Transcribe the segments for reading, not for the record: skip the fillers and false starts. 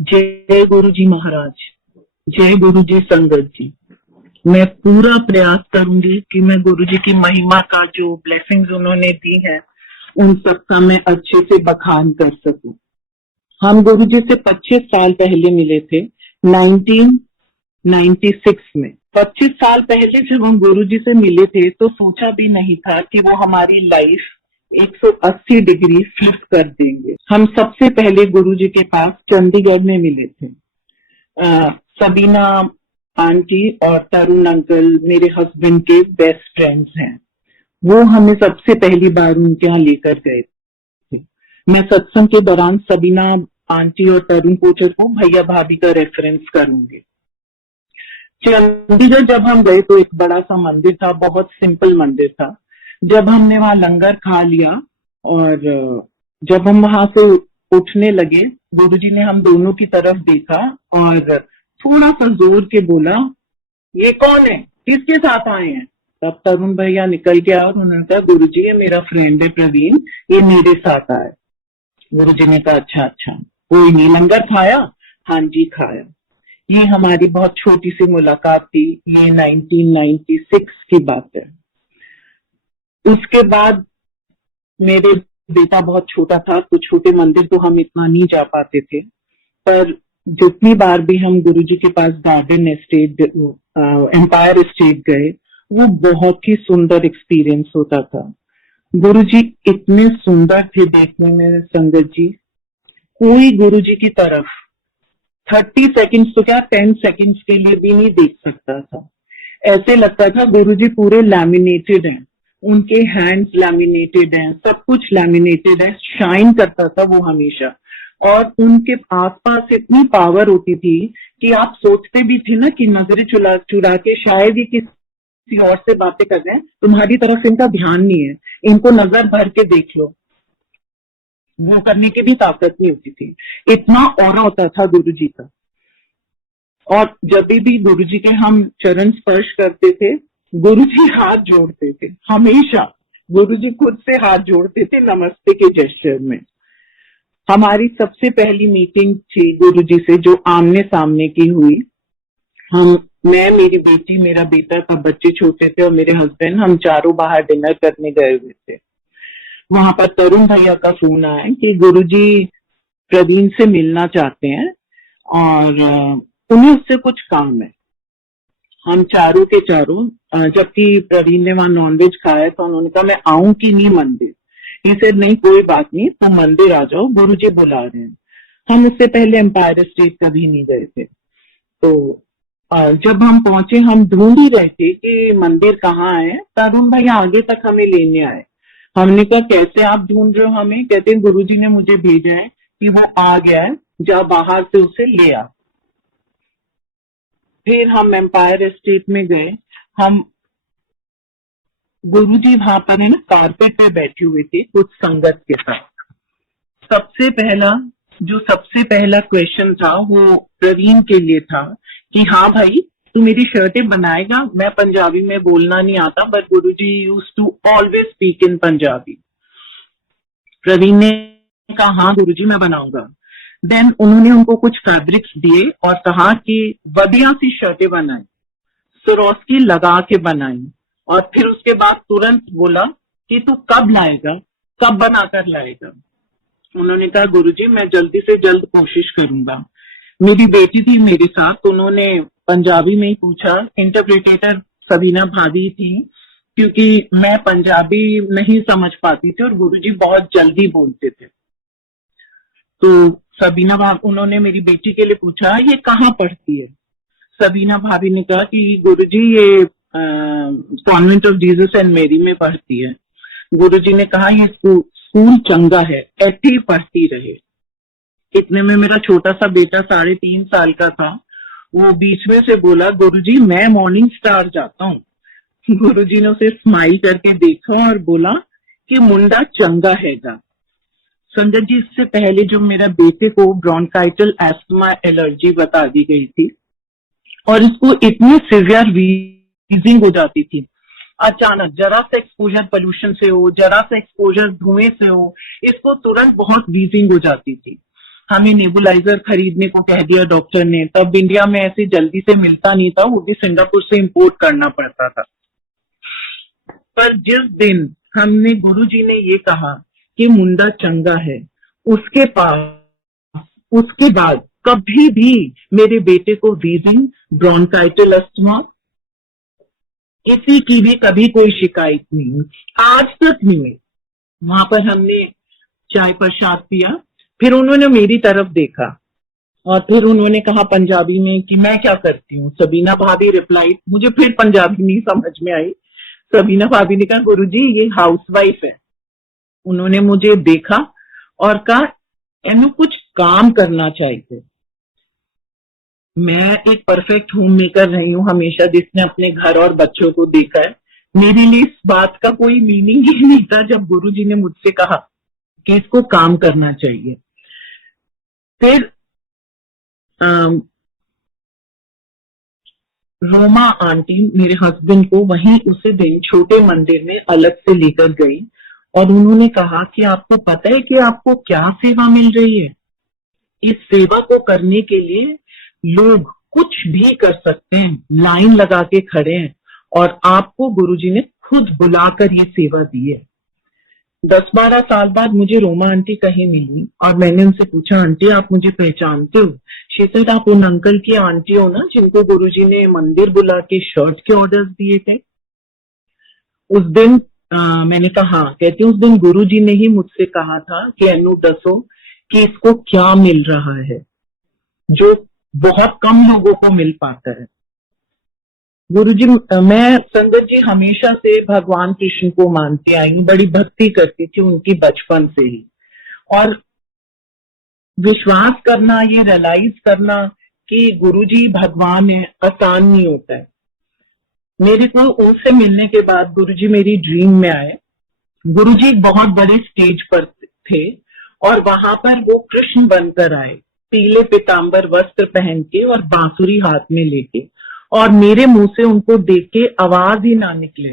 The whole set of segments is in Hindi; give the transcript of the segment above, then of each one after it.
जय गुरु जी महाराज, जय गुरु जी संगत जी। मैं पूरा प्रयास करूंगी कि मैं गुरु जी की महिमा का जो ब्लेसिंग्स उन्होंने दी है उन सबका मैं अच्छे से बखान कर सकूं। हम गुरु जी से 25 साल पहले मिले थे 1996 में। 25 साल पहले जब हम गुरु जी से मिले थे तो सोचा भी नहीं था कि वो हमारी लाइफ 180 डिग्री फ्लिप कर देंगे। हम सबसे पहले गुरु जी के पास चंडीगढ़ में मिले थे। सबीना आंटी और तरुण अंकल मेरे हस्बैंड के बेस्ट फ्रेंड्स हैं। वो हमें सबसे पहली बार उनके यहाँ लेकर गए थे। मैं सत्संग के दौरान सबीना आंटी और तरुण कोचर को भैया भाभी का रेफरेंस करूंगी। चंडीगढ़ जब हम गए तो एक बड़ा सा मंदिर था, बहुत सिंपल मंदिर था। जब हमने वहां लंगर खा लिया और जब हम वहां से उठने लगे, गुरुजी ने हम दोनों की तरफ देखा और थोड़ा सा जोर के बोला, ये कौन है, किसके साथ आए हैं? तब तरुण भैया निकल गया और उन्होंने कहा, गुरुजी ये मेरा फ्रेंड है प्रवीण, ये मेरे साथ आया। गुरुजी ने कहा अच्छा अच्छा, कोई नहीं, लंगर खाया? हाँ जी खाया। ये हमारी बहुत छोटी सी मुलाकात थी। ये 1996 की बात है। उसके बाद मेरे बेटा बहुत छोटा था तो छोटे मंदिर तो हम इतना नहीं जा पाते थे, पर जितनी बार भी हम गुरुजी के पास गार्डन एस्टेट, एम्पायर एस्टेट गए, वो बहुत ही सुंदर एक्सपीरियंस होता था। गुरुजी इतने सुंदर थे देखने में संगत जी, कोई गुरुजी की तरफ 30 सेकंड्स तो क्या 10 सेकंड्स के लिए भी नहीं देख सकता था। ऐसे लगता था गुरुजी पूरे लैमिनेटेड हैं, उनके हैंड्स लैमिनेटेड हैं, सब कुछ लैमिनेटेड है, शाइन करता था वो हमेशा। और उनके आसपास इतनी पावर होती थी कि आप सोचते भी थे ना कि नजरें चुरा के शायद ही किसी और से बातें कर रहे हैं, तुम्हारी तरफ इनका ध्यान नहीं है, इनको नजर भर के देख लो। वो करने की भी ताकत नहीं होती थी, इतना ऑरा होता था गुरुजी का। और जब भी गुरुजी के हम चरण स्पर्श करते थे, गुरुजी हाथ जोड़ते थे, हमेशा गुरुजी खुद से हाथ जोड़ते थे नमस्ते के जेस्चर में। हमारी सबसे पहली मीटिंग थी गुरुजी से जो आमने सामने की हुई। मैं, मेरी बेटी, मेरा बेटा, तब बच्चे छोटे थे, और मेरे हस्बैंड, हम चारों बाहर डिनर करने गए हुए थे। वहां पर तरुण भैया का फोन आया कि गुरुजी प्रवीण से मिलना चाहते हैं और उन्हें उससे कुछ काम है। हम चारों के चारों, जबकि प्रवीण ने वहां नॉनवेज खाया तो उन्होंने कहा मैं आऊं कि नहीं मंदिर? ही सेड नहीं कोई बात नहीं, तुम मंदिर आ जाओ, गुरुजी बुला रहे हैं। हम उससे पहले एम्पायर स्टेट कभी नहीं गए थे। तो जब हम पहुंचे, हम ढूंढ ही रहे थे कि मंदिर कहाँ है। तरुण भैया आगे तक हमें लेने आए। हमने कहा कैसे आप ढूंढ रहे हो हमें? कहते हैं गुरुजी ने मुझे भेजा है कि वो आ गया है, जा बाहर से उसे ले आ। फिर हम एम्पायर एस्टेट में गए। हम गुरुजी वहां पर है ना कारपेट पे बैठे हुए थे कुछ संगत के साथ। सबसे पहला क्वेश्चन था वो प्रवीण के लिए था कि हाँ भाई तू मेरी शर्टें बनाएगा? मैं पंजाबी में बोलना नहीं आता, but Guruji used to always speak in Punjabi. Praveen ने कहा हाँ गुरुजी मैं बनाऊंगा। देन उन्होंने उनको कुछ फैब्रिक्स दिए और कहा कि बढ़िया सी शर्टें बनाए, सरोस्की लगा के बनाई। और फिर उसके बाद तुरंत बोला कि तू कब लाएगा, कब बनाकर लाएगा? उन्होंने कहा गुरुजी मैं जल्दी से जल्द कोशिश करूंगा। मेरी बेटी थी मेरे साथ, तो उन्होंने पंजाबी में ही पूछा। इंटरप्रिटेटर सबीना भाभी थी, क्योंकि मैं पंजाबी नहीं समझ पाती थी और गुरुजी बहुत जल्दी बोलते थे। तो सबीना भाभी, उन्होंने मेरी बेटी के लिए पूछा ये कहाँ पढ़ती है? सबीना भाभी ने कहा कि गुरुजी ये कॉन्वेंट ऑफ जीसस एंड मेरी में पढ़ती है। गुरुजी ने कहा ये स्कूल चंगा है, ऐसे ही पढ़ती रहे। इतने में मेरा छोटा सा बेटा 3.5 साल का था, वो बीच में से बोला गुरुजी मैं मॉर्निंग स्टार जाता हूँ। गुरुजी ने उसे स्माइल करके देखा और बोला कि मुंडा चंगा हैगा। संजय जी, इससे पहले जो मेरा बेटे को ब्रोंकाइटल एस्थमा एलर्जी बता दी गई थी और इसको इतनी सीवियर वीजिंग हो जाती थी, अचानक जरा सा एक्सपोजर पोल्यूशन से हो, जरा सा एक्सपोजर धुएं से हो, इसको तुरंत बहुत वीजिंग हो जाती थी। हमें नेबुलाइजर खरीदने को कह दिया डॉक्टर ने। तब इंडिया में ऐसे जल्दी से मिलता नहीं था, वो भी सिंगापुर से इंपोर्ट करना पड़ता था। पर जिस दिन हमने गुरुजी ने ये कहा कि मुंडा चंगा है, उसके बाद कभी भी मेरे बेटे को वीजिंग, ब्रोंकाइटिल, अस्थमा, किसी की भी कभी कोई शिकायत नहीं हुई, आज तक नहीं हुई। वहां पर हमने चाय प्रसाद पिया, फिर उन्होंने मेरी तरफ देखा और फिर उन्होंने कहा पंजाबी में कि मैं क्या करती हूँ। सबीना भाभी रिप्लाई, मुझे फिर पंजाबी नहीं समझ में आई। सबीना भाभी ने कहा गुरुजी ये हाउसवाइफ है। उन्होंने मुझे देखा और कहा एनु कुछ काम करना चाहिए। मैं एक परफेक्ट होम मेकर रही हूँ हमेशा, जिसने अपने घर और बच्चों को देखा है। मेरे लिए इस बात का कोई मीनिंग ही नहीं था जब गुरुजी ने मुझसे कहा कि इसको काम करना चाहिए। फिर रोमा आंटी मेरे हस्बैंड को वहीं उसी दिन छोटे मंदिर में अलग से लेकर गई और उन्होंने कहा कि आपको पता है कि आपको क्या सेवा मिल रही है। इस सेवा को करने के लिए लोग कुछ भी कर सकते हैं, लाइन लगा के खड़े हैं और आपको गुरुजी ने खुद बुलाकर ये सेवा दी है। 10-12 साल बाद मुझे रोमा आंटी कहीं मिली और मैंने उनसे पूछा, आंटी आप मुझे पहचानते हो? शी सेड, आप उन अंकल की आंटी हो ना जिनको गुरुजी ने मंदिर बुला के शर्ट के ऑर्डर्स दिए थे? उस दिन मैंने कहा हाँ। कहती उस दिन गुरुजी ने ही मुझसे कहा था कि अनु दसो कि इसको क्या मिल रहा है जो बहुत कम लोगों को मिल पाता है। गुरुजी, मैं संगत जी हमेशा से भगवान कृष्ण को मानती आई हूँ, बड़ी भक्ति करती थी उनकी बचपन से ही। और विश्वास करना, ये रियलाइज करना कि गुरुजी भगवान है, आसान नहीं होता है। मेरे को उनसे मिलने के बाद गुरुजी मेरी ड्रीम में आए। गुरुजी एक बहुत बड़े स्टेज पर थे और वहां पर वो कृष्ण बनकर आए, पीले पीतांबर वस्त्र पहन के और बांसुरी हाथ में लेके, और मेरे मुंह से उनको देख के आवाज ही ना निकले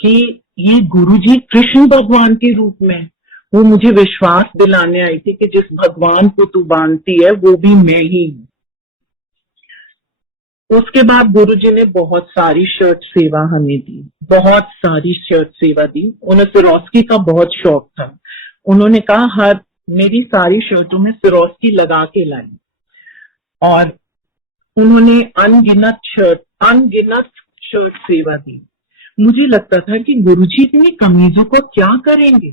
कि ये गुरुजी कृष्ण भगवान के रूप में। वो मुझे विश्वास दिलाने आई थी कि जिस भगवान को तू मानती है वो भी मैं ही हूँ। उसके बाद गुरुजी ने बहुत सारी शर्ट सेवा हमें दी, बहुत सारी शर्ट सेवा दी। उन्हें सिरोस्की का बहुत शौक था। उन्होंने कहा मेरी सारी शर्टों में सिरोस्की लगा के लाई और उन्होंने अनगिनत शर्ट सेवा दी। मुझे लगता था कि गुरुजी इतनी कमीजों को क्या करेंगे,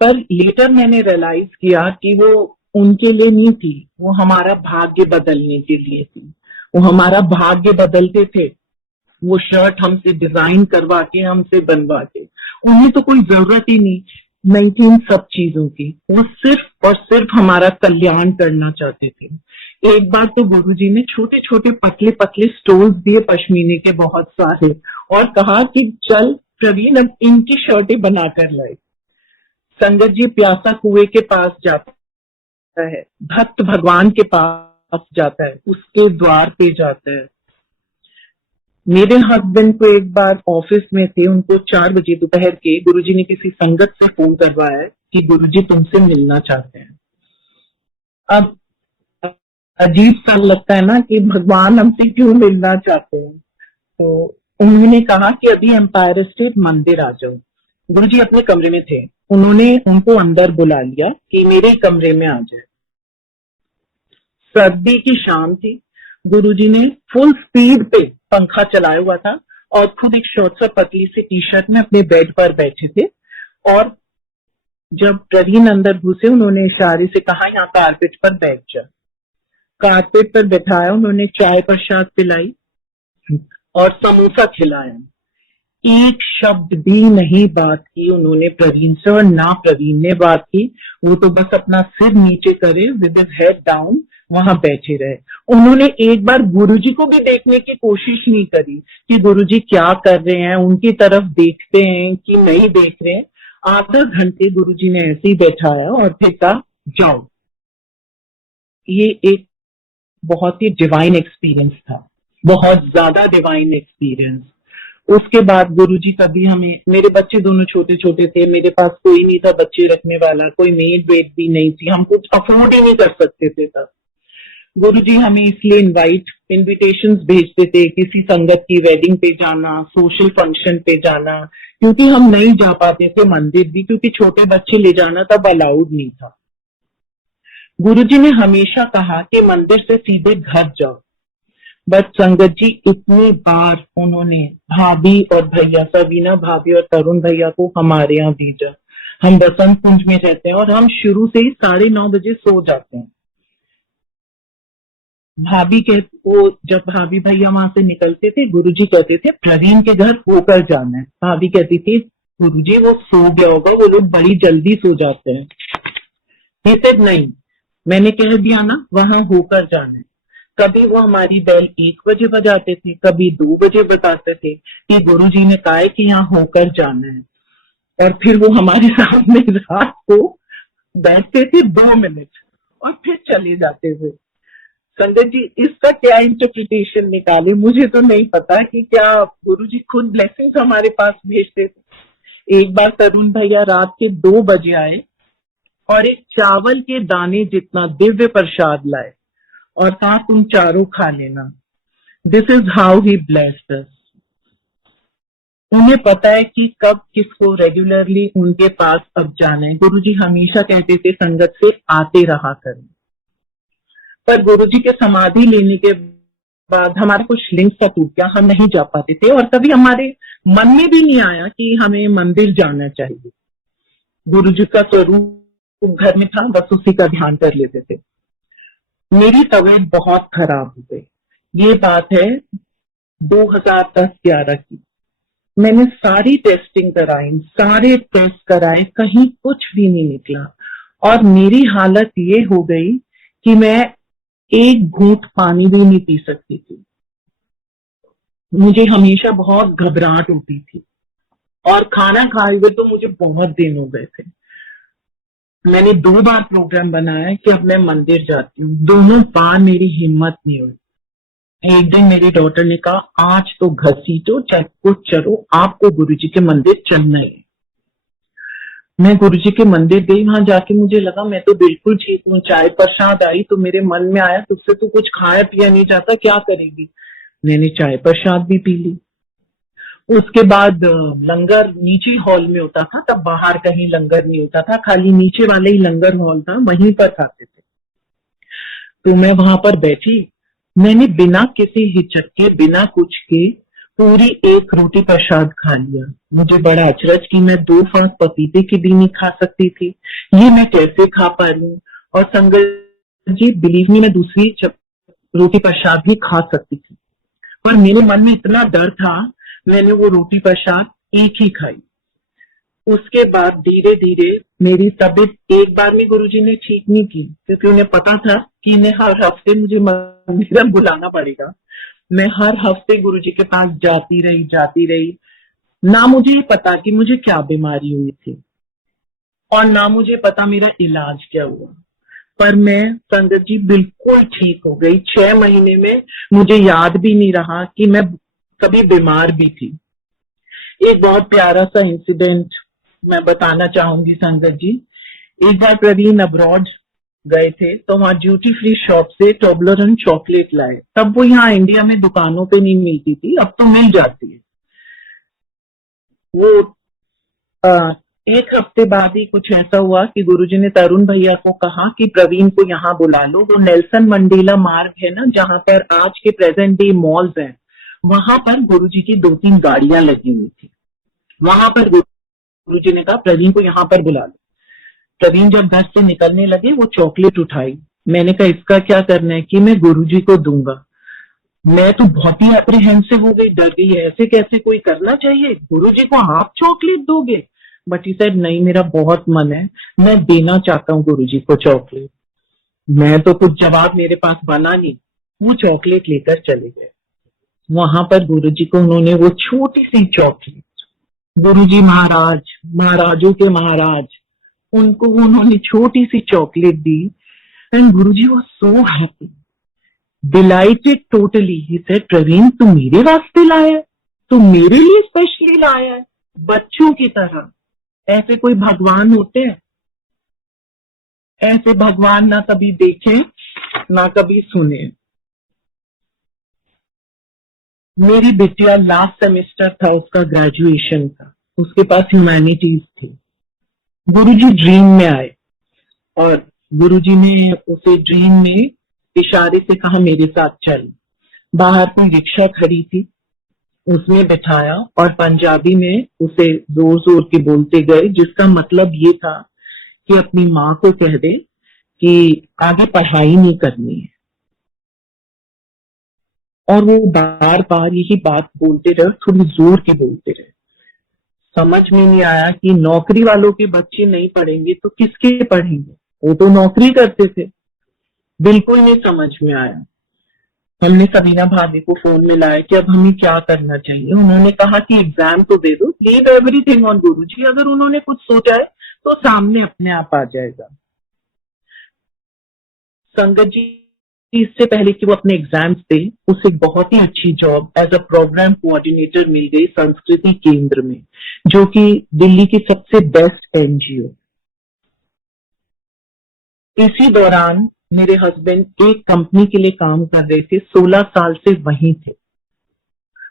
पर लेटर मैंने रियलाइज किया कि वो उनके लिए नहीं थी, वो हमारा भाग्य बदलने के लिए थी। वो हमारा भाग्य बदलते थे, वो शर्ट हमसे डिजाइन करवा के, हमसे बनवा के। उन्हें तो कोई जरूरत ही नहीं थी इन सब चीजों की। वो सिर्फ और सिर्फ हमारा कल्याण करना चाहते थे। एक बार तो गुरुजी ने छोटे छोटे पतले पतले स्टोल्स दिए पश्मीने के बहुत सारे और कहा कि चल प्रवीण अब इनकी शर्टें बनाकर लाए। संगत जी, प्यासा कुएं के पास जाता है, भक्त भगवान के पास जाता है, उसके द्वार पे जाता है। मेरे हस्बैंड को एक बार ऑफिस में थे, उनको 4 बजे दोपहर के गुरुजी ने किसी संगत से फोन करवाया कि गुरुजी तुमसे मिलना चाहते हैं। अब अजीब सा लगता है ना कि भगवान हमसे क्यों मिलना चाहते हैं। तो उन्होंने कहा कि अभी एम्पायर स्टेट मंदिर आ जाओ। गुरुजी अपने कमरे में थे, उन्होंने उनको अंदर बुला लिया कि मेरे कमरे में आ जाए। सर्दी की शाम थी, गुरुजी ने फुल स्पीड पे पंखा चलाया हुआ था और खुद एक शॉर्ट सा पतली सी टी शर्ट में अपने बेड पर बैठे थे। और जब प्रवीण अंदर घुसे, उन्होंने इशारे से कहा यहाँ कारपेट पर बैठ जा। कारपेट पर बैठाया, उन्होंने चाय प्रसाद पिलाई और समोसा खिलाया। एक शब्द भी नहीं बात की उन्होंने प्रवीण से, और ना प्रवीण ने बात की। वो तो बस अपना सिर नीचे करे, विद हिज हेड डाउन वहां बैठे रहे। उन्होंने एक बार गुरुजी को भी देखने की कोशिश नहीं करी कि गुरुजी क्या कर रहे हैं, उनकी तरफ देखते हैं कि नहीं देख रहे हैं। आधा घंटे गुरुजी ने ऐसे ही बैठाया और फिर कहा जाओ। ये एक बहुत ही डिवाइन एक्सपीरियंस था, बहुत ज्यादा डिवाइन एक्सपीरियंस। उसके बाद गुरुजी कभी हमें, मेरे बच्चे दोनों छोटे छोटे थे, मेरे पास कोई नहीं था बच्चे रखने वाला, कोई मेड वेड भी नहीं थी, हम कुछ अफोर्ड ही नहीं कर सकते थे तब। गुरुजी हमें इसलिए इनविटेशंस भेजते थे, किसी संगत की वेडिंग पे जाना, सोशल फंक्शन पे जाना, क्योंकि हम नहीं जा पाते थे मंदिर भी, क्योंकि छोटे बच्चे ले जाना तब अलाउड नहीं था। गुरुजी ने हमेशा कहा कि मंदिर से सीधे घर जाओ, बट संगत जी इतनी बार उन्होंने भाभी और भैया, सबीना भाभी और तरुण भैया को हमारे यहाँ भेजा। हम बसंत कुंज में रहते हैं और हम शुरू से ही 9:30 सो जाते हैं। भाभी के वो जब भाभी भैया वहां से निकलते थे, गुरुजी कहते थे प्रवीण के घर होकर जाना है। भाभी कहती थी गुरुजी वो सो गया होगा, वो लोग बड़ी जल्दी सो जाते हैं। ये सिर्फ नहीं, मैंने कह दिया ना वहां होकर जाना है। कभी वो हमारी बेल 1 बजे बजाते थे, कभी 2 बजे बताते थे कि गुरुजी ने कहा है कि यहाँ होकर जाना है, और फिर वो हमारे सामने रात को बैठते थे 2 मिनट और फिर चले जाते थे। संजय जी इसका क्या इंटरप्रिटेशन निकाले, मुझे तो नहीं पता कि क्या गुरुजी खुद ब्लेसिंग्स हमारे पास भेजते थे। एक बार तरुण भैया रात के 2 बजे आए और एक चावल के दाने जितना दिव्य प्रसाद लाए और कहा तुम चारों खा लेना। This is how he blessed अस। उन्हें पता है कि कब किसको रेगुलरली उनके पास अब जाना है। गुरुजी हमेशा कहते थे संगत से आते रहा करें, पर गुरुजी के समाधि लेने के बाद हमारा कुछ लिंक सा टूट गया, हम नहीं जा पाते थे और कभी हमारे मन में भी नहीं आया कि हमें मंदिर जाना चाहिए। गुरुजी का स्वरूप घर में था, बस उसी का ध्यान कर लेते थे। मेरी तबीयत बहुत खराब हो गई, ये बात है 2010-11 की। मैंने सारी टेस्टिंग कराई, सारे टेस्ट कराए, कहीं कुछ भी नहीं निकला और मेरी हालत ये हो गई कि मैं एक घूंट पानी भी नहीं पी सकती थी। मुझे हमेशा बहुत घबराहट होती थी और खाना खाए हुए तो मुझे बहुत दिन हो गए थे। मैंने 2 बार प्रोग्राम बनाया कि अब मैं मंदिर जाती हूँ, दोनों बार मेरी हिम्मत नहीं हुई। एक दिन मेरी डॉटर ने कहा आज तो घसीटो चाहे कुछ चलो, आपको गुरुजी के मंदिर चलना है। मैं गुरुजी के मंदिर गई, वहां जाके मुझे लगा मैं तो बिल्कुल ठीक हूँ। चाय प्रसाद आई तो मेरे मन में आया तुझसे तो कुछ खाया पिया नहीं जाता, क्या करेगी। मैंने चाय प्रसाद भी पी ली। उसके बाद लंगर नीचे हॉल में होता था, तब बाहर कहीं लंगर नहीं होता था, खाली नीचे वाले ही लंगर हॉल था, वहीं पर खाते थे। तो मैं वहां पर बैठी, मैंने बिना किसी हिचक के, बिना कुछ के पूरी 1 रोटी प्रसाद खा लिया। मुझे बड़ा अचरज कि मैं 2 फांस पपीते की भी नहीं खा सकती थी, ये मैं कैसे खा पा रही हूँ। और संगत जी बिलीव मी, मैं दूसरी रोटी प्रसाद भी खा सकती थी, पर मेरे मन में इतना डर था, मैंने वो रोटी प्रसाद एक ही खाई। उसके बाद धीरे धीरे मेरी तबीयत एक बार में गुरुजी ने ठीक नहीं की, क्योंकि उन्हें पता था कि इन्हें हर हफ्ते मुझे मंदिर बुलाना पड़ेगा। मैं हर हफ्ते गुरुजी के पास जाती रही। ना मुझे पता कि मुझे क्या बीमारी हुई थी और ना मुझे पता मेरा इलाज क्या हुआ, पर मैं संगत जी बिल्कुल ठीक हो गई। 6 महीने में मुझे याद भी नहीं रहा कि मैं कभी बीमार भी थी। एक बहुत प्यारा सा इंसिडेंट मैं बताना चाहूंगी संगत जी। एक बार प्रवीण अब्रॉड गए थे तो वहां ड्यूटी फ्री शॉप से टोबलरन चॉकलेट लाए, तब वो यहाँ इंडिया में दुकानों पे नहीं मिलती थी, अब तो मिल जाती है। वो एक हफ्ते बाद ही कुछ ऐसा हुआ कि गुरुजी ने तरुण भैया को कहा कि प्रवीण को यहाँ बुला लो। वो नेल्सन मंडेला मार्ग है ना, जहां पर आज के प्रेजेंट डे मॉल्स हैं, वहां पर गुरुजी की 2-3 गाड़ियां लगी हुई थी। वहां पर गुरुजी ने कहा प्रवीण को यहाँ पर बुला लो। प्रवीण जब घर से निकलने लगे, वो चॉकलेट उठाई। मैंने कहा इसका क्या करना है कि मैं गुरुजी को दूंगा। मैं तो बहुत ही अप्रीहेंसिव हो गई, डर गई, ऐसे कैसे कोई करना चाहिए, गुरुजी को आप चॉकलेट दोगे। बट ही सेड नहीं, मेरा बहुत मन है, मैं देना चाहता हूँ गुरुजी को चॉकलेट। मैं तो कुछ जवाब मेरे पास बना नहीं, वो चॉकलेट लेकर चले गए। वहां पर गुरुजी को उन्होंने वो छोटी सी चॉकलेट, गुरुजी महाराज, महाराजों के महाराज, उनको उन्होंने छोटी सी चॉकलेट दी। And Guruji was so happy, delighted totally. He said Praveen तू मेरे वास्ते लाया। तो मेरे लिए स्पेशली लाया है, बच्चों की तरह। ऐसे कोई भगवान होते हैं? ऐसे भगवान ना कभी देखे ना कभी सुने। मेरी बिटिया लास्ट सेमेस्टर था उसका, ग्रेजुएशन का, उसके पास ह्यूमैनिटीज थी। गुरुजी ड्रीम में आए और गुरुजी ने उसे ड्रीम में इशारे से कहा मेरे साथ चल। बाहर कोई रिक्शा खड़ी थी, उसमें बिठाया और पंजाबी में उसे जोर जोर के बोलते गए, जिसका मतलब ये था कि अपनी माँ को कह दे कि आगे पढ़ाई नहीं करनी है। और वो बार बार यही बात बोलते रहे, थोड़ी जोर के बोलते रहे। समझ में नहीं आया कि नौकरी वालों के बच्चे नहीं पढ़ेंगे तो किसके पढ़ेंगे, वो तो नौकरी करते थे। बिल्कुल नहीं समझ में आया। हमने सबीना भाभी को फोन में लाया कि अब हमें क्या करना चाहिए। उन्होंने कहा कि एग्जाम तो दे दो, लीव एवरीथिंग ऑन गुरुजी, अगर उन्होंने कुछ सोचा है तो सामने अपने आप आ जाएगा। संगत जी इससे पहले कि वो अपने एग्जाम्स दे, उसे बहुत ही अच्छी job as a program coordinator मिल गई संस्कृति केंद्र में, जो कि दिल्ली की सबसे बेस्ट एनजीओ। इसी दौरान मेरे हस्बैंड एक कंपनी के लिए काम कर रहे थे, 16 साल से वहीं थे।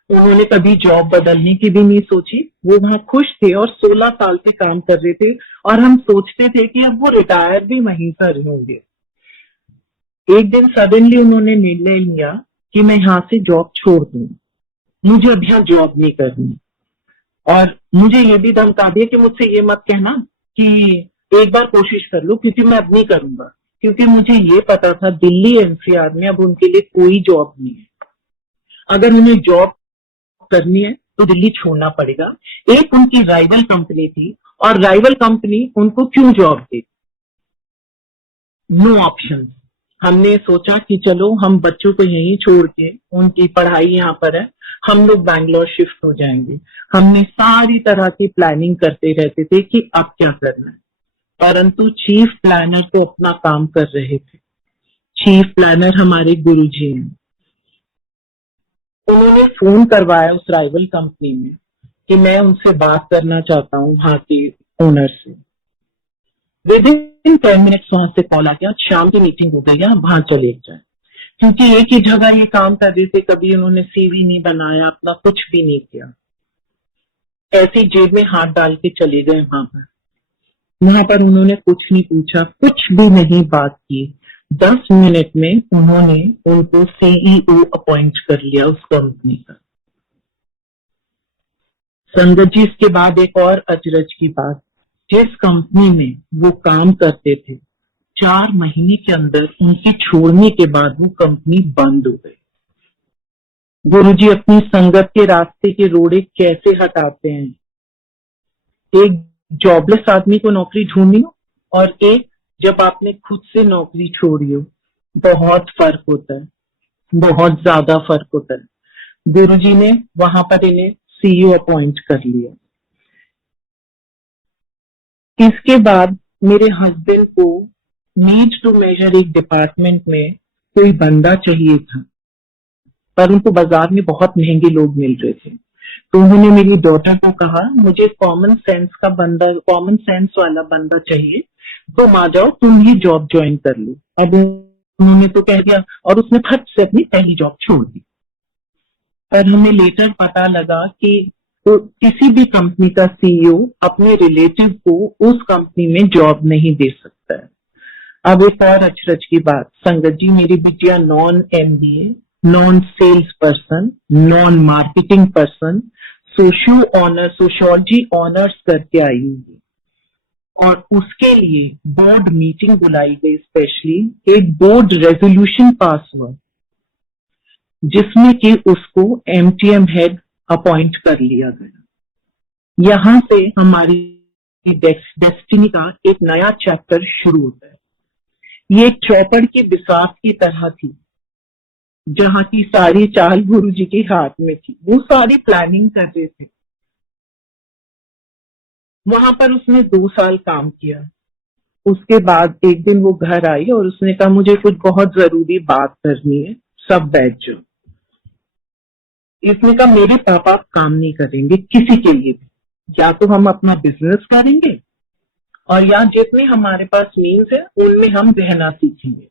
उन्होंने कभी जॉब बदलने की भी नहीं सोची, वो वहां खुश थे और 16 साल से काम कर रहे थे। और हम सोचते थे कि अब वो रिटायर भी वहीं पर होंगे। एक दिन सडनली उन्होंने निर्णय लिया कि मैं यहाँ से जॉब छोड़ दूं, मुझे अब यहाँ जॉब नहीं करनी। और मुझे ये भी धमका दिया कि मुझसे ये मत कहना कि एक बार कोशिश कर लो, क्योंकि मैं अब नहीं करूंगा। क्योंकि मुझे ये पता था दिल्ली एनसीआर में अब उनके लिए कोई जॉब नहीं है। अगर उन्हें जॉब करनी है तो दिल्ली छोड़ना पड़ेगा। एक उनकी राइवल कंपनी थी और राइवल कंपनी उनको क्यों जॉब दे? No option. हमने सोचा कि चलो हम बच्चों को यहीं छोड़ के, उनकी पढ़ाई यहाँ पर है, हम लोग बैंगलोर शिफ्ट हो जाएंगे। हमने सारी तरह की प्लानिंग करते रहते थे कि अब क्या करना है, परंतु चीफ प्लानर तो अपना काम कर रहे थे। चीफ प्लानर हमारे गुरुजी हैं। उन्होंने फोन करवाया उस राइवल कंपनी में कि मैं उनसे बात करना चाहता हूँ वहां के ओनर से। विद इन 10 मिनट्स वहां से कॉल आ गया, शाम की मीटिंग हो गई है, वहां चले जाए। क्योंकि एक ही जगह ये काम कर रहे थे, कभी उन्होंने सीवी नहीं बनाया, अपना कुछ भी नहीं किया। ऐसी जेब में हाथ डाल के चले गए वहां पर। वहां पर उन्होंने कुछ नहीं पूछा, कुछ भी नहीं बात की। 10 मिनट में उन्होंने उनको सीईओ अपॉइंट कर लिया उस कंपनी का। संगत जी इसके बाद एक और अचरज की बात, जिस कंपनी में वो काम करते थे, 4 महीने के अंदर उनके छोड़ने के बाद वो कंपनी बंद हो गई। गुरुजी अपनी संगत के रास्ते के रोड़े कैसे हटाते हैं। एक जॉबलेस आदमी को नौकरी ढूंढनी हो और एक जब आपने खुद से नौकरी छोड़ी हो, बहुत फर्क होता है, बहुत ज्यादा फर्क होता है। गुरुजी ने वहां पर इन्हें सीईओ अपॉइंट कर लिया। इसके बाद मेरे हस्बैंड को नीड टू मेजर एक डिपार्टमेंट में कोई बंदा चाहिए था, परंतु बाजार में बहुत महंगे लोग मिल रहे थे। तो उन्होंने मेरी डॉटर को कहा मुझे कॉमन सेंस का बंदा, कॉमन सेंस वाला बंदा चाहिए, तुम आ जाओ, तुम ही जॉब ज्वाइन कर लो। अब उन्होंने तो कह दिया और उसने फट से अपनी पहली जॉब छोड़ दी। पर हमें लेटर पता लगा कि तो किसी भी कंपनी का सीईओ अपने रिलेटिव को उस कंपनी में जॉब नहीं दे सकता है। अब एक और अचरज की बात, संगत जी मेरी बिटिया non MBA, non sales person, non marketing person, sociology honours करके आई हुई। और उसके लिए बोर्ड मीटिंग बुलाई गई, स्पेशली एक बोर्ड रेजोल्यूशन पास हुआ जिसमें कि उसको एमटीएम हेड अपॉइंट कर लिया गया। यहां से हमारी डेस्टिनी का एक नया चैप्टर शुरू होता है। ये एक चौपड़ की बिसात की तरह थी, जहां की सारी चाल गुरु जी के हाथ में थी। वो सारी प्लानिंग कर रहे थे। वहां पर उसने 2 साल काम किया। उसके बाद एक दिन वो घर आई और उसने कहा मुझे कुछ बहुत जरूरी बात करनी है, सब बैठ जाओ। इसने कहा मेरे पापा काम नहीं करेंगे किसी के लिए भी, या तो हम अपना बिजनेस करेंगे और या जितने हमारे पास मीन्स है उनमें हम रहना सीखेंगे।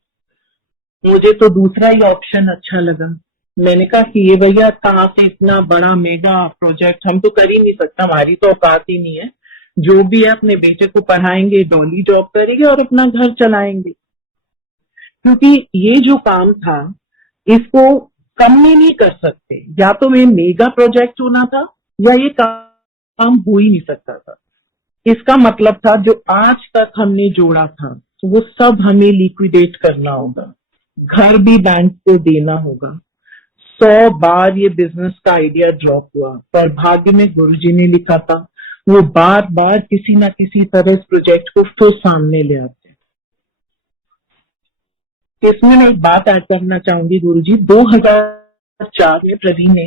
मुझे तो दूसरा ही ऑप्शन अच्छा लगा। मैंने कहा कि ये भैया कहाँ से इतना बड़ा मेगा प्रोजेक्ट, हम तो कर ही नहीं सकता, हमारी तो औकात ही नहीं है। जो भी है अपने बेटे को पढ़ाएंगे, डॉली जॉब करेंगे और अपना घर चलाएंगे। क्योंकि ये जो काम था इसको कम में नहीं कर सकते, या तो ये मेगा प्रोजेक्ट होना था या ये काम हो ही नहीं सकता था। इसका मतलब था जो आज तक हमने जोड़ा था तो वो सब हमें लिक्विडेट करना होगा, घर भी बैंक को देना होगा। 100 बार ये बिजनेस का आइडिया ड्रॉप हुआ, पर भाग्य में गुरुजी ने लिखा था, वो बार बार किसी ना किसी तरह इस प्रोजेक्ट को फिर सामने ले आते। इसमें मैं एक बात ऐड करना चाहूंगी गुरुजी, 2004 में प्रवीण ने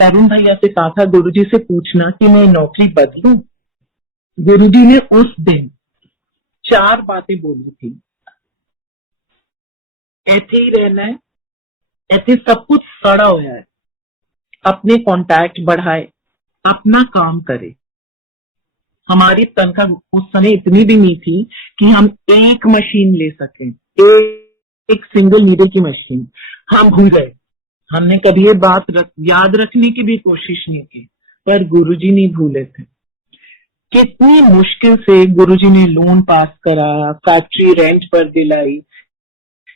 तरुण भैया से कहा था गुरुजी से पूछना कि मैं नौकरी बदलूं। गुरुजी ने उस दिन 4 बातें बोली थी, ऐसे ही रहना है, ऐसे सब कुछ सड़ा हुआ है, अपने कॉन्टैक्ट बढ़ाए, अपना काम करे। हमारी तनख्वाह उस समय इतनी भी नहीं थी कि हम एक मशीन ले सकें, एक सिंगल नीडल की मशीन। हम भूल गए, हमने कभी ये बात याद रखने की भी कोशिश नहीं की, पर गुरुजी नहीं भूले थे। कितनी मुश्किल से गुरुजी ने लोन पास करा, फैक्ट्री रेंट पर दिलाई।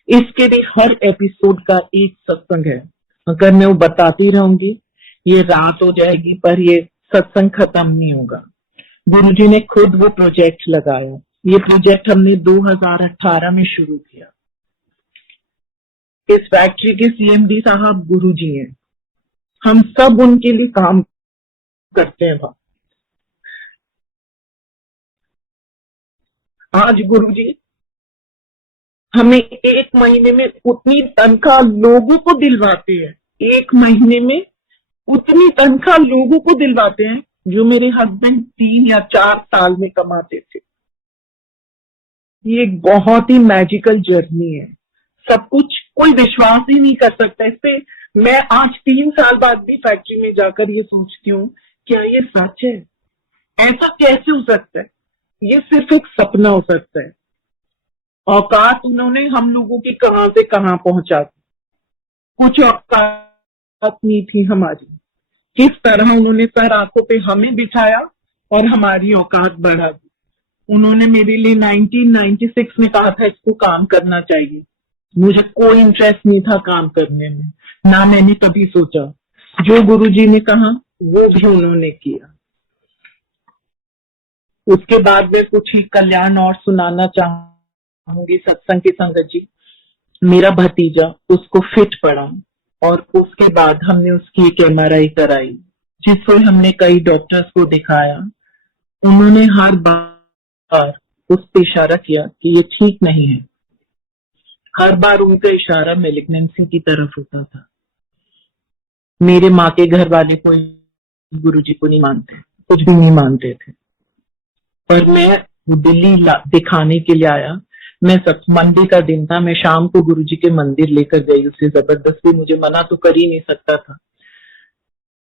इसके भी हर एपिसोड का एक सत्संग है, अगर मैं वो बताती रहूंगी ये रात हो जाएगी, पर ये सत्संग खत्म नहीं होगा। गुरुजी ने खुद वो प्रोजेक्ट लगाया। ये प्रोजेक्ट हमने 2018 में शुरू किया। इस फैक्ट्री के सीएमडी साहब गुरुजी हैं, हम सब उनके लिए काम करते हैं वहां। आज गुरुजी हमें एक महीने में उतनी तनख्वाह लोगों को दिलवाते हैं, एक महीने में उतनी तनख्वाह लोगों को दिलवाते हैं जो मेरे हस्बैंड 3 या 4 साल में कमाते थे। ये एक बहुत ही मैजिकल जर्नी है, सब कुछ कोई विश्वास ही नहीं कर सकता इस पे। मैं आज 3 साल बाद भी फैक्ट्री में जाकर ये सोचती हूँ, क्या ये सच है? ऐसा कैसे हो सकता है? ये सिर्फ एक सपना हो सकता है। औकात उन्होंने हम लोगों की कहां से कहां पहुंचा दी, कुछ औकात नहीं थी हमारी। किस तरह उन्होंने सर आंखों पे हमें बिठाया और हमारी औकात बढ़ा दी। उन्होंने मेरे लिए 1996 में कहा था इसको काम करना चाहिए। मुझे कोई इंटरेस्ट नहीं था काम करने में, ना मैंने कभी सोचा। जो गुरुजी ने कहा वो भी उन्होंने किया। उसके बाद में कुछ ही कल्याण और सुनाना चाहूंगी सत्संग की संगत जी। मेरा भतीजा, उसको फिट पड़ा और उसके बाद हमने उसकी एक MRI कराई, जिससे हमने कई डॉक्टर्स को दिखाया। उन्होंने हर बार उस पर इशारा किया कि ये ठीक नहीं है। हर बार उनका इशारा मैलिग्नेंसी की तरफ होता था। मेरे माँ के घर वाले कोई गुरुजी को नहीं मानते, कुछ भी नहीं मानते थे, पर मैं दिल्ली दिखाने के लिए आया। मैं मंदिर का दिन था, मैं शाम को गुरुजी के मंदिर लेकर गई उसे, जबरदस्ती, मुझे मना तो कर ही नहीं सकता था।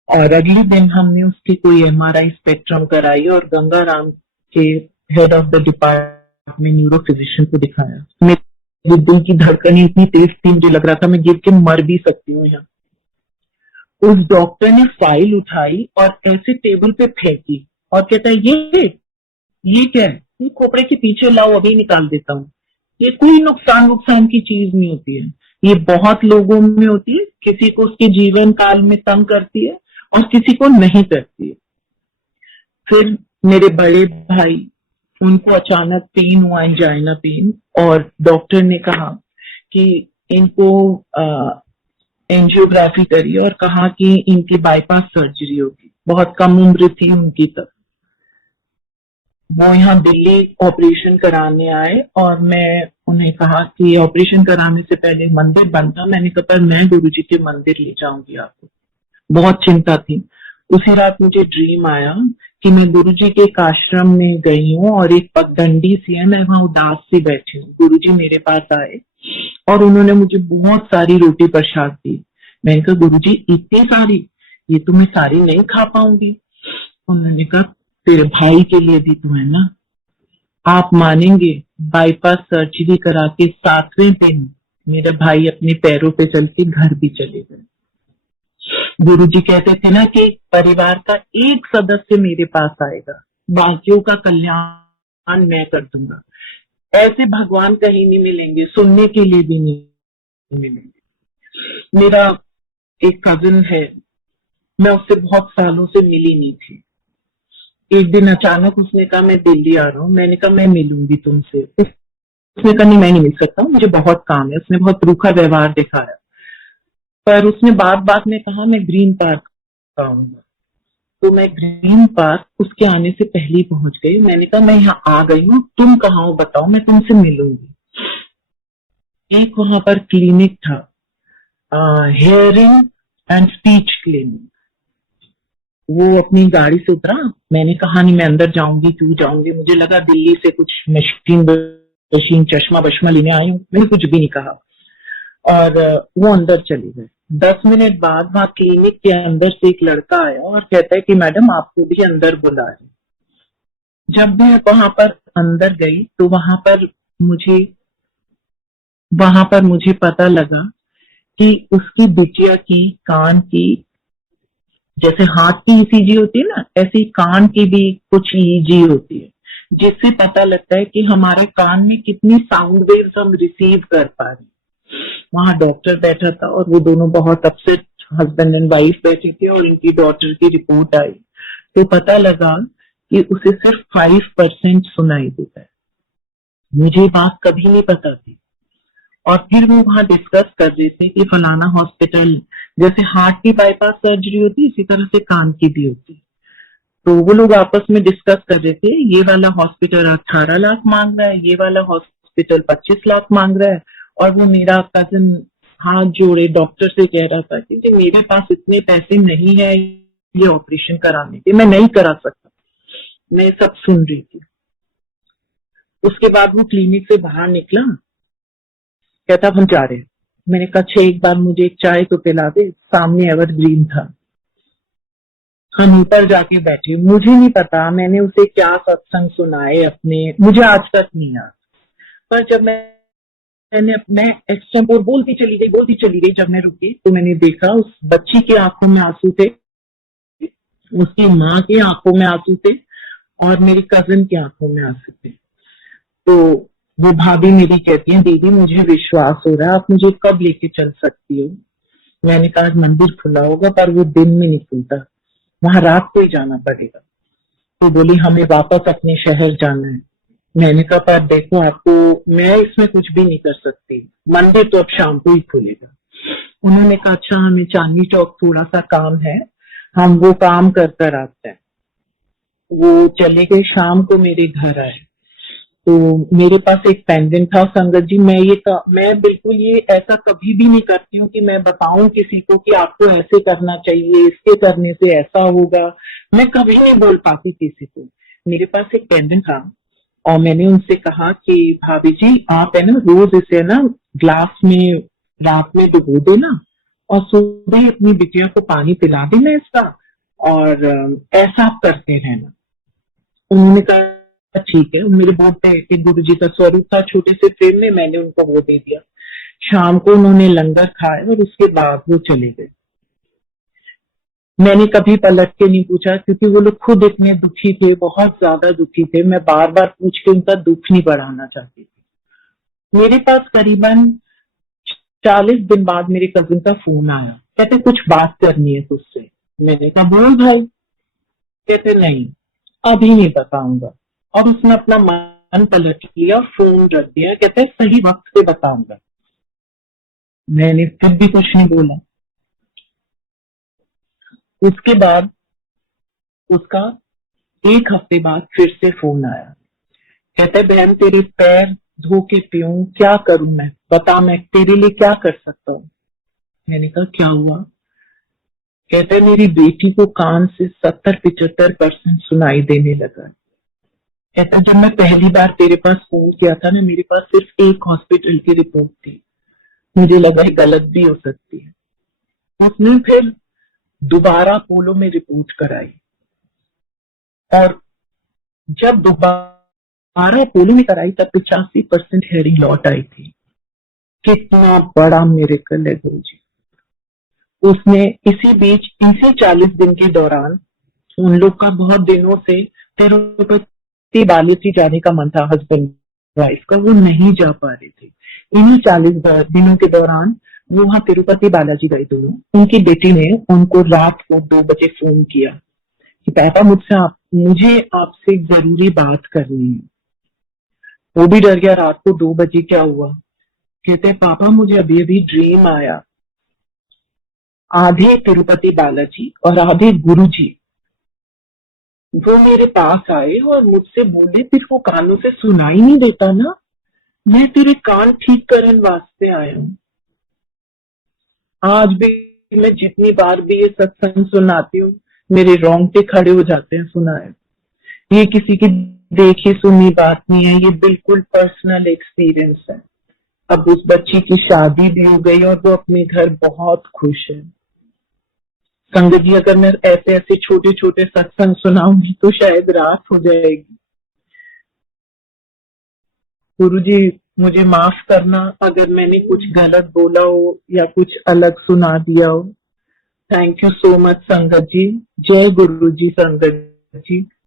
और अगले दिन हमने उसकी कोई MRI स्पेक्ट्रम कराई और गंगाराम के head of the department neuro physician को दिखाया। मेरी दिल की धड़कनें इतनी तेज थी, मुझे लग रहा था मैं गिर के मर भी सकती हूँ यहाँ। उस डॉक्टर ने फाइल उठाई और ऐसे टेबल पे फेंकी और कहता है ये क्या है? ये खोपड़े के पीछे लाओ, अभी निकाल देता हूँ। ये कोई नुकसान की चीज नहीं होती है, ये बहुत लोगों में होती है, किसी को उसके जीवन काल में तंग करती है और किसी को नहीं करती है। फिर मेरे बड़े भाई, उनको अचानक पेन हुआ, एंजाइना पेन, और डॉक्टर ने कहा कि इनको एंजियोग्राफी करी और कहा कि इनकी बाईपास सर्जरी होगी। बहुत कम उम्र थी उनकी तब। वो यहाँ दिल्ली ऑपरेशन कराने आए और मैं उन्हें कहा कि ऑपरेशन कराने से पहले मंदिर बनता। मैंने कहा पर मैं गुरुजी के मंदिर ले जाऊंगी आपको। बहुत चिंता थी। उसी रात मुझे ड्रीम आया कि मैं गुरुजी के एक आश्रम में गई हूँ और एक पगडंडी सी है, मैं वहां उदास सी बैठी हूँ। गुरुजी मेरे पास आए और उन्होंने मुझे बहुत सारी रोटी प्रसाद दी। मैंने कहा गुरुजी इतनी सारी? ये तो मैं सारी नहीं खा पाऊंगी। उन्होंने कहा तेरे भाई के लिए भी तो है ना। आप मानेंगे, बाईपास सर्जरी करा के 7वें दिन मेरे भाई अपने पैरों पे चल के घर भी चले गए। गुरुजी कहते थे ना कि परिवार का एक सदस्य मेरे पास आएगा, बाकियों का कल्याण मैं कर दूंगा। ऐसे भगवान कहीं नहीं मिलेंगे, सुनने के लिए भी नहीं मिलेंगे। मेरा एक कजिन है, मैं उससे बहुत सालों से मिली नहीं थी। एक दिन अचानक उसने कहा मैं दिल्ली आ रहा हूँ। मैंने कहा मैं मिलूंगी तुमसे। उसने कहा नहीं, मैं नहीं मिल सकता हूँ, मुझे बहुत काम है। उसने बहुत रूखा व्यवहार दिखाया, पर उसने बात बात में कहा मैं ग्रीन पार्क आऊंगा। तो मैं ग्रीन पार्क उसके आने से पहले ही पहुंच गई। मैंने कहा मैं यहाँ आ गई हूँ, तुम कहाँ हो बताओ, मैं तुमसे मिलूंगी। एक वहां पर क्लिनिक था, हियरिंग एंड स्पीच क्लिनिक। वो अपनी गाड़ी से उतरा, मैंने कहा नहीं मैं अंदर जाऊंगी, क्यों जाऊंगी, मुझे लगा दिल्ली से कुछ मशीन मशीन चश्मा बश्मा लेने आई हूँ। मैंने कुछ भी नहीं कहा और वो अंदर चली गई। 10 मिनट बाद वहां क्लिनिक के अंदर से एक लड़का आया और कहता है कि मैडम आपको भी अंदर बुला रहे। जब मैं वहां पर अंदर गई तो वहां पर मुझे पता लगा कि उसकी बिटिया की कान की, जैसे हार्ट की ईसीजी होती है ना, ऐसी कान की भी कुछ ईजी होती है, जिससे पता लगता है कि हमारे कान में कितनी साउंड वेव्स हम रिसीव कर पा रहे हैं। वहां डॉक्टर बैठा था और वो दोनों बहुत अपसेट हस्बैंड एंड वाइफ बैठे थे और इनकी डॉटर की रिपोर्ट आई तो पता लगा कि उसे सिर्फ 5% सुनाई देता है। मुझे बात कभी नहीं पता थी। और फिर वो वहां डिस्कस कर रहे थे कि फलाना हॉस्पिटल, जैसे हार्ट की बाईपास सर्जरी होती है इसी तरह से कान की भी होती है। तो वो लोग आपस में डिस्कस कर रहे थे, ये वाला हॉस्पिटल 18 लाख मांग रहा है, ये वाला हॉस्पिटल 25 लाख मांग रहा है। और वो मेरा कजिन हाथ जोड़े डॉक्टर से कह रहा था कि मेरे पास इतने पैसे नहीं है ये ऑपरेशन कराने के, मैं नहीं करा सकता। मैं सब सुन रही थी। उसके बाद वो क्लिनिक से बाहर निकला, कहता हम जा रहे हैं। मैंने कहा अच्छा एक बार मुझे एक चाय तो पिला दे। सामने एवरग्रीन था, हम ऊपर जाके बैठे। मुझे नहीं पता मैंने उसे क्या सत्संग सुनाए अपने, मुझे आज तक नहीं याद। पर जब मैं एक्सटेम्पोर बोलती चली गई। जब मैं रुकी तो मैंने देखा उस बच्ची की आंखों में आंसू थे, उसकी माँ की आंखों में आंसू थे और मेरी कजिन की आंखों में आंसू थे। तो वो भाभी मेरी कहती है दीदी मुझे विश्वास हो रहा है, आप मुझे कब लेके चल सकती हो। मैंने कहा मंदिर खुला होगा पर वो दिन में नहीं खुलता, वहां रात को ही जाना पड़ेगा। तो बोली हमें वापस अपने शहर जाना है। मैंने कहा पर देखो आपको मैं इसमें कुछ भी नहीं कर सकती, मंदिर तो अब शाम को ही खुलेगा। उन्होंने कहा अच्छा हमें चांदनी चौक थोड़ा सा काम है, हम वो काम कर कर आते हैं। वो चले गए, शाम को मेरे घर आए तो मेरे पास एक पेंडेंट था। संगत जी मैं बिल्कुल ये ऐसा कभी भी नहीं करती हूँ कि मैं बताऊं किसी को कि आपको ऐसे करना चाहिए, इसके करने से ऐसा होगा। मैं कभी नहीं बोल पाती किसी को। मेरे पास एक पेंडेंट था और मैंने उनसे कहा कि भाभी जी आप है ना रोज इसे ना ग्लास में रात में डुबो देना और सुबह ही अपनी बिटिया को पानी पिला देना इसका, और ऐसा आप करते रहना। उन्होंने कहा ठीक है। मेरे बोर्ड पे एक गुरु जी का स्वरूप था छोटे से फ्रेम में, मैंने उनको वो दे दिया। शाम को उन्होंने लंगर खाया और उसके बाद वो चले गए। मैंने कभी पलट के नहीं पूछा क्योंकि वो लोग खुद इतने दुखी थे, बहुत ज्यादा दुखी थे। मैं बार बार पूछ के उनका दुख नहीं बढ़ाना चाहती थी। मेरे पास करीबन 40 दिन बाद मेरे कजिन का फोन आया, कहते कुछ बात करनी है तुझसे। मैंने कहा बोल भाई। कहते नहीं अभी नहीं बताऊंगा। और उसने अपना मन पलट लिया, फोन रख दिया। कहते सही वक्त पे बताऊंगा। मैंने फिर भी कुछ नहीं बोला। उसके बाद उसका 1 हफ्ते बाद फिर से फोन आया, कहते बहन तेरे पैर धो के पीऊं, क्या करूं मैं, बता मैं तेरे लिए क्या कर सकता हूँ। मैंने कहा क्या हुआ। कहते मेरी बेटी को कान से 70-75% सुनाई देने लगा। कहता जब मैं पहली बार तेरे पास फोन किया था ना, मेरे पास सिर्फ एक हॉस्पिटल की रिपोर्ट थी, मुझे लगा गलत भी हो सकती है। उसने फिर दोबारा अपोलो में रिपोर्ट कराई, और जब दोबारा अपोलो में कराई तब 85% हेयरिंग लौट आई थी। कितना बड़ा मिरेकल है गुरुजी। उसने इसी बीच, इसी 40 दिन के दौरान उन लोग का बहुत दिनों से तिरुपति बालाजी जाने का मन था, हस्बैंड वाइफ का, वो नहीं जा पा रहे थे। इन्हीं 40 दिनों के दौरान वो वहां तिरुपति बालाजी गए दोनों। उनकी बेटी ने उनको रात को 2 बजे फोन किया कि पापा मुझे आपसे जरूरी बात करनी है। वो भी डर गया, रात को 2 बजे क्या हुआ। कहते पापा मुझे अभी अभी ड्रीम आया, आधे तिरुपति बालाजी और आधे गुरुजी वो मेरे पास आए और मुझसे बोले, फिर वो कानों से सुनाई नहीं देता ना, मैं तेरे कान ठीक करने वास्ते आया हूँ। आज भी मैं जितनी बार भी ये सत्संग सुनाती हूँ मेरे रोंगटे खड़े हो जाते हैं सुनाए। ये किसी की देखी सुनी बात नहीं है, ये बिल्कुल पर्सनल एक्सपीरियंस है। अब उस बच्ची की शादी भी हो गई और वो अपने घर बहुत खुश है। संगत जी, अगर मैं ऐसे ऐसे छोटे छोटे सत्संग सुनाऊंगी तो शायद रात हो जाएगी। गुरुजी मुझे माफ करना अगर मैंने कुछ गलत बोला हो या कुछ अलग सुना दिया हो। थैंक यू सो मच संगत जी। जय गुरु जी संगत जी।